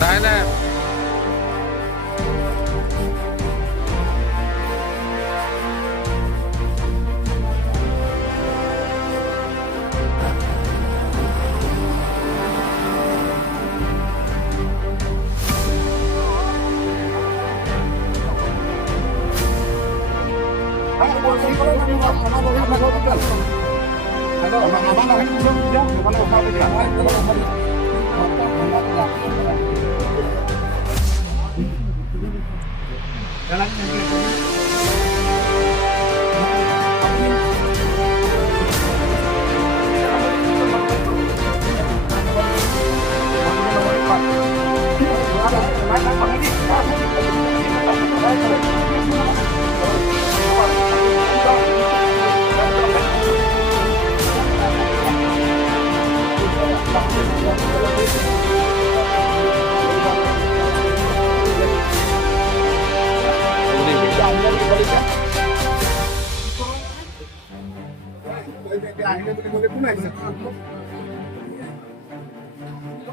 Thailand.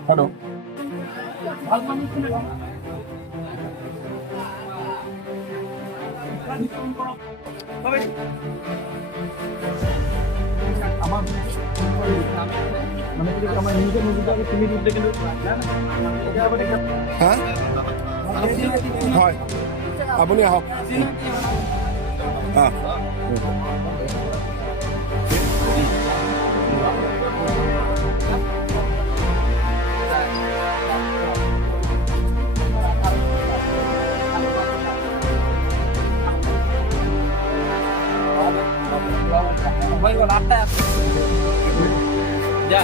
Hello. হয় আপুনি আহক। Ya.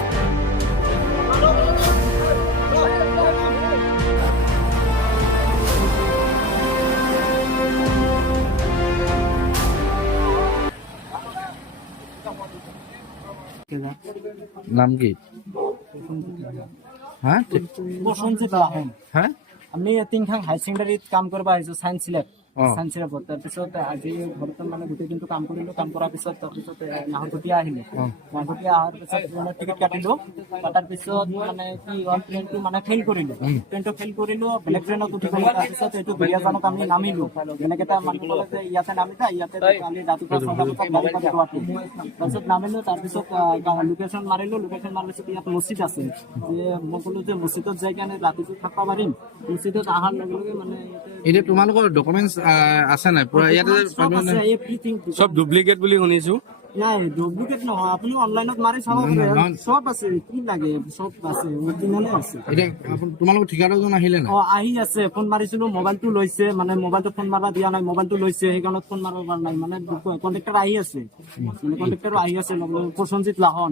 নাম কি? হ্যাঁ বসন্তজিৎ লাহন। হ্যাঁ আমি তিনখান হাই ছেকেণ্ডাৰীত কাম কৰিব আহিছো চাইন্স লেব। তাৰপিছত আজি ঘৰত মানে গোটেই দিনটো কাম কৰিলো। কাম কৰাৰ পিছত তাৰপিছত নাহৰকটীয়া আহিলো। নাহৰকটীয়া অহাৰ পিছত টিকেট কাটিলো। কটাৰ পিছত মানে কি ট্ৰেইনটো মানে ফেইল কৰিলো। ট্ৰেইনটো ফেইল কৰিলো, বেলেগ ট্ৰেইনত উঠি গলো। তাৰপিছত এইটো দুলীয়াজানত আমি নামিলো। যেনেকেইটা মানুহ ক'লে যে ইয়াতে নামিছা, ইয়াতে কালি ৰাতিপুৱা 6টা বজাত গাড়ী পাব গুৱাহাটী। তাৰপিছত নামিলো, তাৰপিছত লোকেশ্যন মাৰিলো। লোকেশ্যন মাৰাৰ পিছত ইয়াত মছজিদ আছে। যে মই ক'লো যে মছজিদত যাই কাৰণে ৰাতিটো থাকিব পাৰিম। মছজিদত অহাৰ লগে লগে মানে এতিয়া তোমালোকৰ ডকুমেন্টছ আছে নাই পুৰা ইয়াতে? সব ডুপ্লিকেট বুলি শুনিছো। নাই ডুপ্লিকেট নহয়, আপুনি অনলাইনত মাৰি চাব পাৰে। সব আছে, কি লাগে সব আছে, অৰিজিনেলে আছে। এতিয়া তোমালোকৰ ঠিকাদাৰজন আহিলে নাই? আহি আছে, ফোন মাৰিছিলো, মোবাইলটো লৈছে। মানে মোবাইলটো ফোন মাৰা দিয়া নাই, মোবাইলটো লৈছে, সেইকাৰণে ফোন মাৰিব পৰা নাই। মানে কণ্ট্ৰেক্টৰ আহি আছে, কণ্ট্ৰেক্টৰ আহি আছে, প্ৰসেনজিৎ লাহন।